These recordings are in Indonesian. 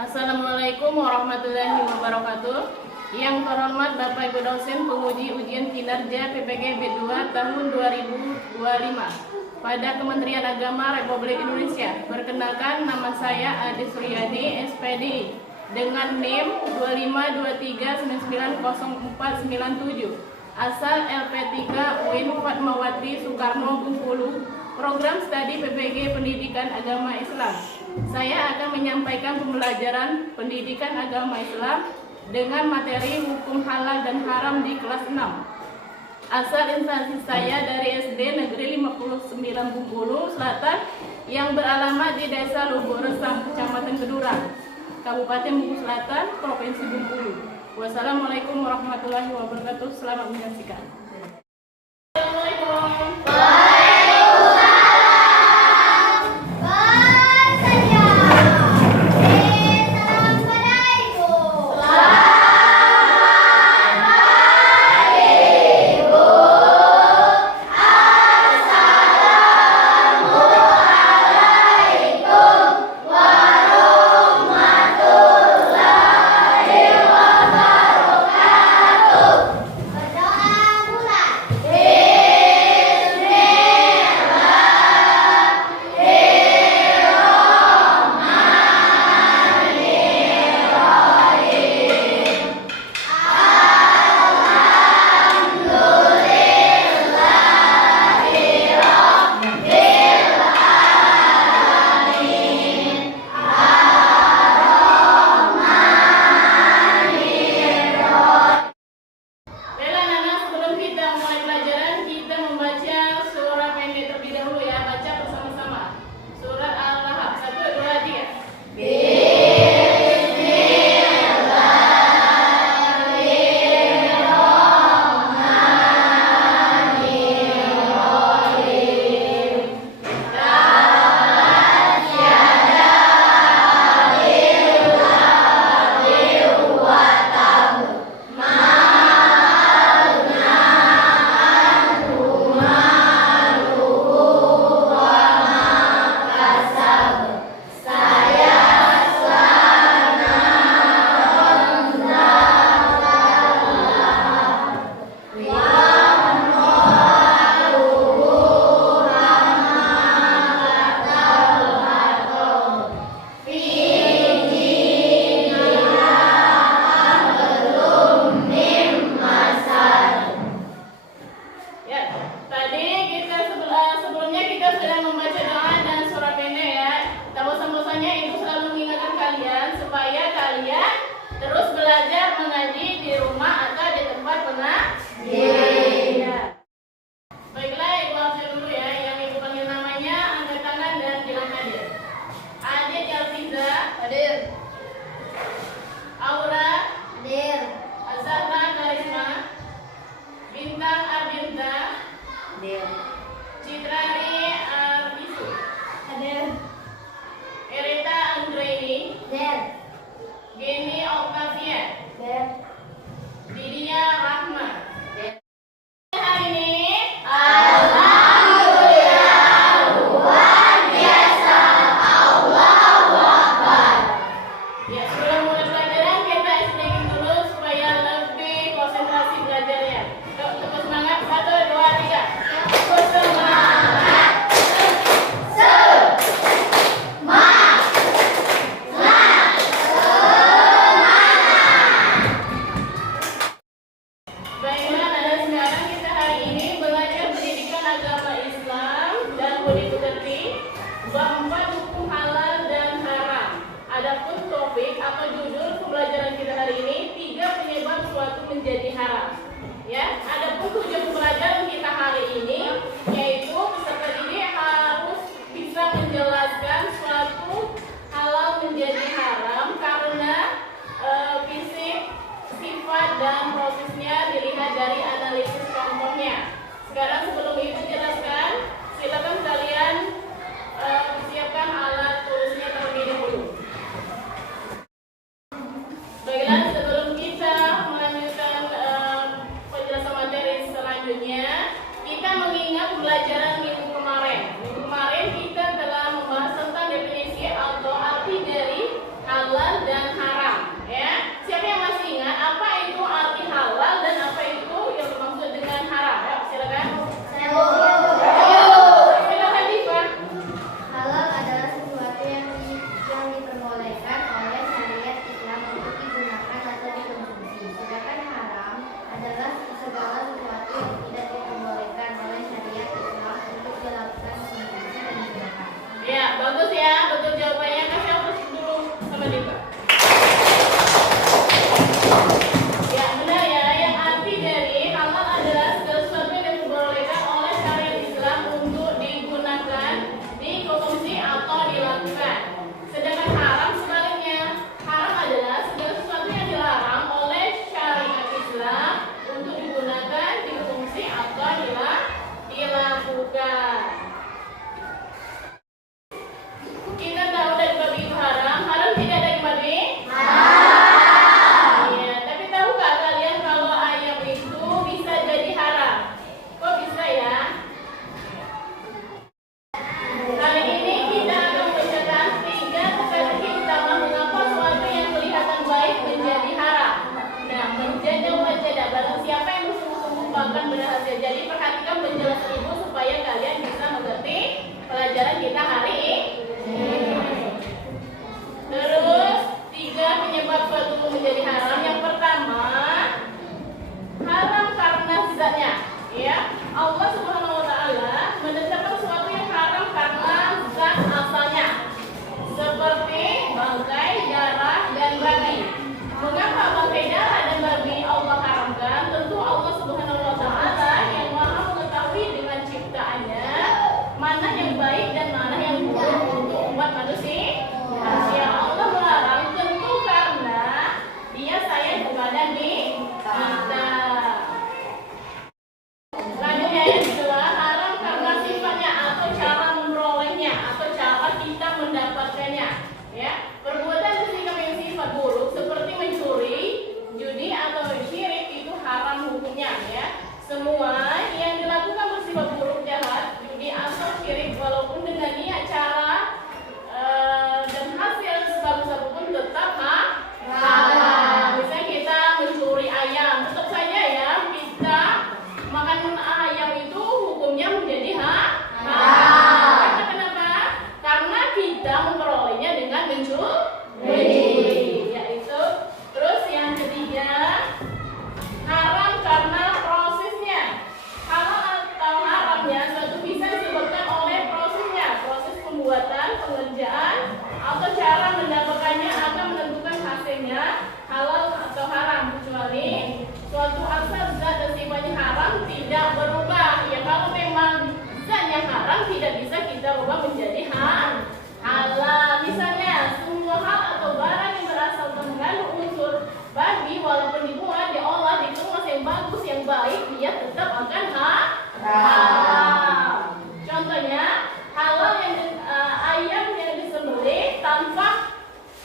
Assalamualaikum warahmatullahi wabarakatuh. Yang terhormat Bapak Ibu dosen penguji ujian kinerja PPG B2 tahun 2025 pada Kementerian Agama Republik Indonesia. Perkenalkan, nama saya Adi Suryadi, SPD dengan NIM 252399047. Asal LP3 UIN Fatmawati Soekarno Bengkulu, program studi PPG Pendidikan Agama Islam. Saya akan menyampaikan pembelajaran pendidikan agama Islam dengan materi hukum halal dan haram di kelas 6. Asal instansi saya dari SD Negeri 59 Bengkulu Selatan yang beralamat di Desa Lubuk Resang, Kecamatan Kedurang, Kabupaten Bengkulu Selatan, Provinsi Bengkulu. Wassalamualaikum warahmatullahi wabarakatuh. Selamat menyaksikan. Assalamualaikum. Terus belajar mengaji di rumah atau di tempat pengajian. Baiklah, Ibu absen dulu ya. Yang Ibu panggil namanya, angkat tangan dan bilang hadir. Adit Yalfiza. Hadir. Aura. Hadir. Azahra Karisma. Bintang Abinta. Hadir. Citrani Arbisu. Hadir. Erita Anggraini. Hadir. Geni Octavia. Didia Rahma. Hari ini alhamdulillah luar biasa. Allahu Akbar. Ya, sebelum mulai pelajaran kita sedikit dulu supaya lebih konsentrasi belajarnya. Untuk semangat, 1, 2, 3. Semangat. Menjadi haram. Ya, ada pun tujuan pembelajaran kita hari ini, yaitu peserta didik harus bisa menjelaskan suatu halal menjadi haram karena fisik, sifat dan prosesnya dilihat dari analisis contohnya. Sekarang sebelum Ibu jelaskan, silakan kalian siapkan alat tulisnya terlebih dahulu. Baiklah, sebelum kita melanjutkan penjelasan materi selanjutnya, kita mengingat pembelajaran minggu kemarin. Minggu kemarin kita telah membahas tentang definisi atau arti dari halal dan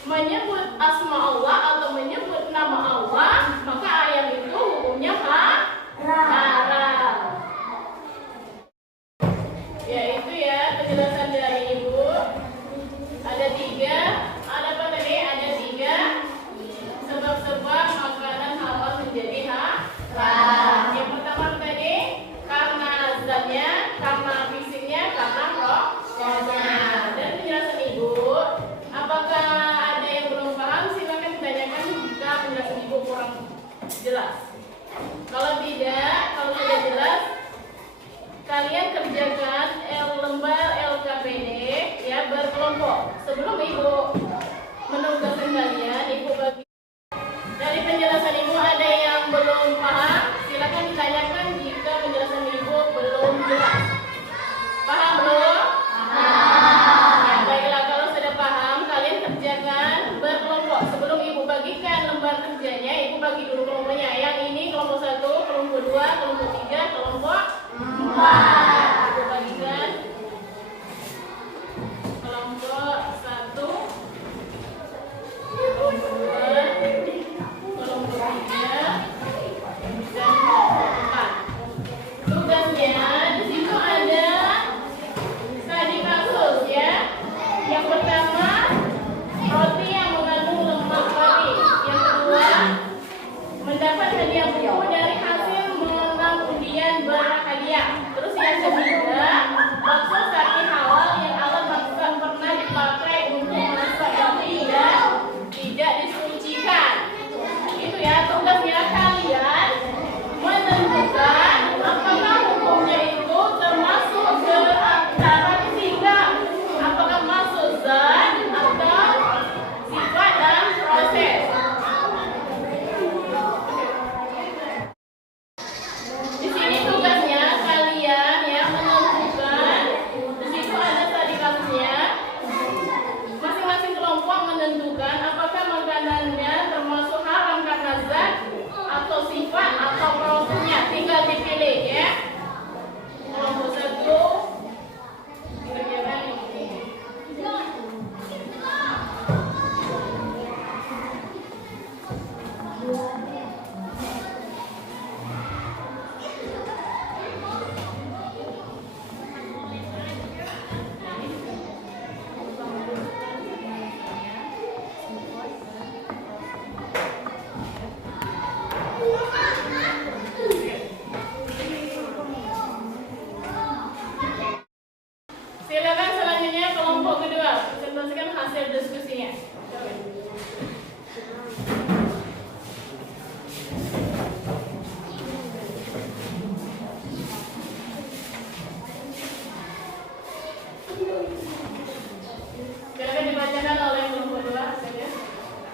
menyebut asma Allah atau menyebut nama Allah, maka ayat itu hukumnya haram. Yaitu ya penjelasan dari Ibu. Ada tiga, ada apa tadi? Ada tiga sebab-sebab makanan halal menjadi haram. Yang pertama tadi karena zatnya, karena fisiknya, karena rohnya. Dan penjelasan Ibu, apakah ada yang belum paham? Silakan ditanyakan jika penjelasan Ibu kurang jelas. Kalau tidak, kalau sudah jelas, kalian kerjakan lembar LKPD ya berkelompok. Sebelum Ibu menugaskan kalian, Ibu bagi dari penjelasan Ibu ada yang belum paham, silakan ditanyakan jika penjelasan Ibu belum jelas. Paham belum? Paham. Ya, baiklah, kalau sudah paham, kalian kerjakan berkelompok. Sebelum Ibu bagikan lembar kerjanya, Ibu bagi dulu kelompoknya. Yang ini kelompok 1, kelompok 2, kelompok 3, kelompok 4. Ibu bagikan kelompok 1, kelompok 2, kelompok 3, dan kelompok 4. Tugasnya di situ ada studi kasus ya. Yang pertama, roti yang mengandung lemak padi. Yang kedua, mendapat hadiah buku dari hasil menang undian berhadiah. Terus yang ketiga, bakso sapi halal yang alat makan pernah dipakai untuk masak tapi tidak disucikan. Itu ya tugasnya kalian menentukan apakah hukumnya itu termasuk ke antara ketiga, apakah masuk zat atau sifat dan proses. Di sini tugasnya kalian ya menentukan. Di situ ada tadi kasusnya. Masing-masing kelompok menentukan apakah makanannya termasuk haram karena zat atau sifat atau prosesnya. Tinggal dipilih ya. Kelompok 1 kerjakan ini. Silakan selanjutnya kelompok kedua, presentasikan hasil diskusinya. Silakan dibacakan oleh kelompok kedua hasilnya.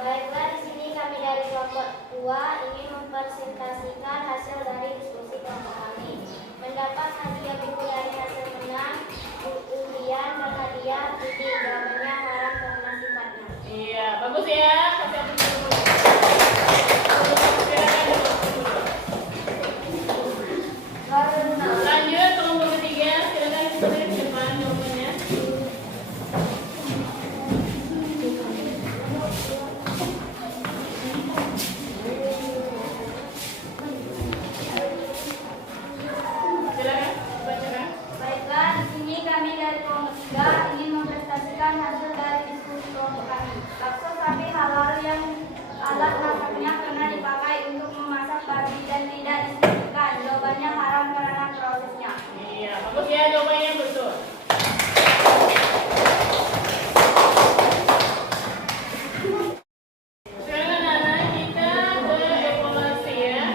Baiklah, di sini kami dari kelompok 2 ingin mempresentasikan hasil dari diskusi kelompok kami. Mendapat hadiah buku dari hasil menang undian berhadiah titik, jawabannya haram karena sifatnya. Iya, bagus ya. Kasih aplaus dulu. Silakan. Lanjut kelompok ketiga, silakan ditulis di depan jawabannya. Silakan bacakan. Baiklah, di sini kami dari kelompok 3 ingin mempresentasikan hasil dari diskusi kelompok kami. Bakso sapi halal yang alat masaknya pernah dipakai untuk memasak padi dan tidak disucikan. Jawabannya haram karena prosesnya. Iya, bagus ya jawabannya betul. Sekarang anak-anak kita berevaluasi ya.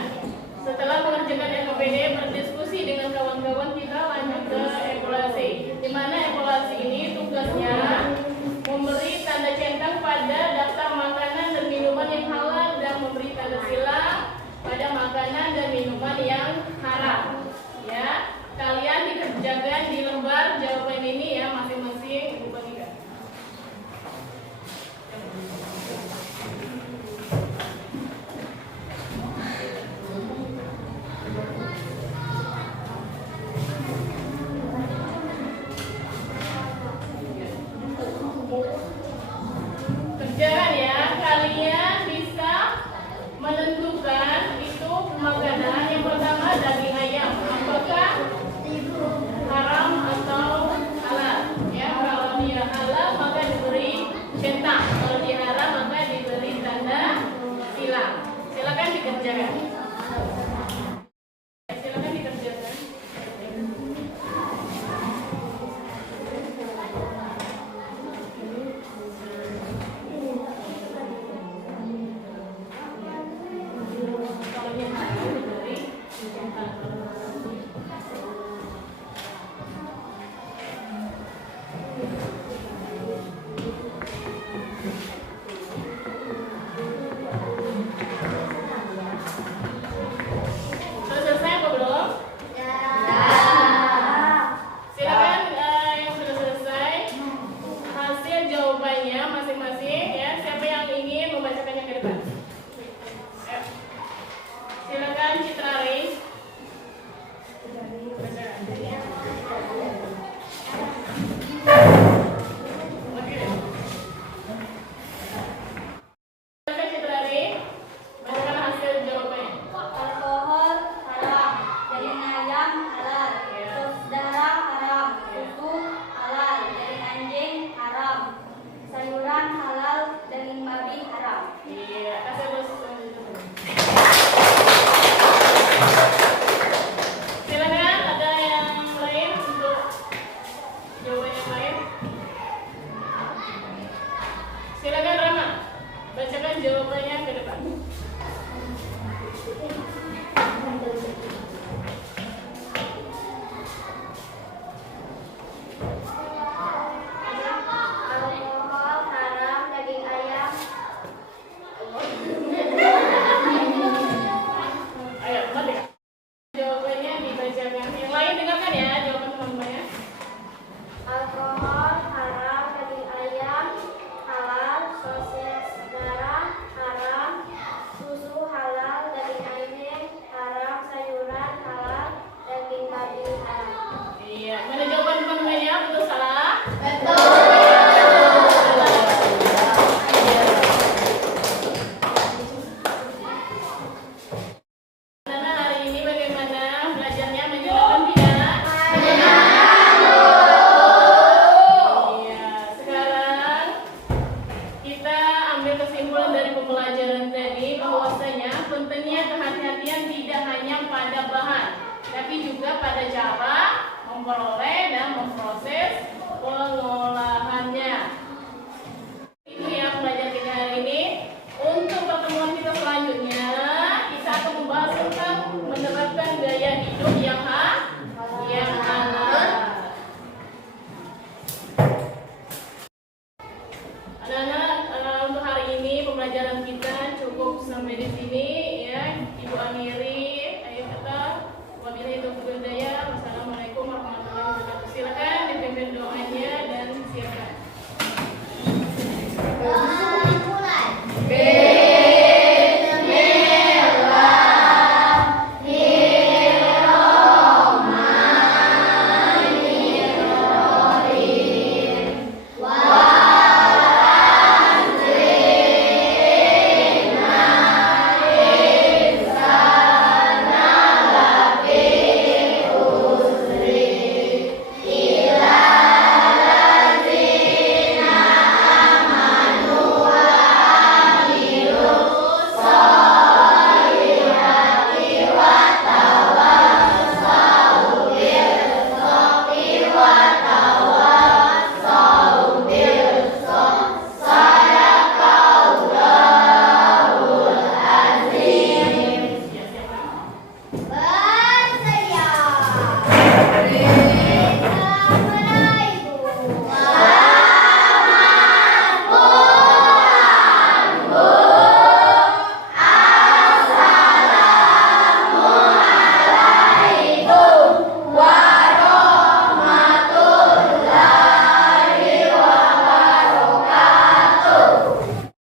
Setelah mengerjakan LKPD, berdiskusi dengan kawan-kawan, kita lanjut ke evaluasi. Di mana evaluasi ini tugasnya memberi tanda centang pada daftar makanan dan minuman yang halal dan memberi tanda silang pada makanan dan minuman yang haram. Ya, kalian dikerjakan di lembar Iya, kasih bos. Silakan, ada yang lain untuk jawaban yang lain? Silakan Rama, bacakan jawabannya ke depan. Alkohol haram, daging ayam. Ayo, mari. Jawabannya dibacakan. Yang lain dengarkan ya jawaban teman-temannya. Alkohol haram, daging ayam halal, sosis darah haram, susu halal, daging ayam haram, sayuran halal, daging babi haram. Iya, mana jawaban teman-temannya? Betul salah? Nana hari ini bagaimana belajarnya, menyenangkan tidak? Iya, sekarang kita ambil kesimpulan dari pembelajaran tadi bahwasanya pentingnya kehati-hatian tidak hanya pada bahan, tapi juga pada cara memperoleh dan memproses pengolahannya.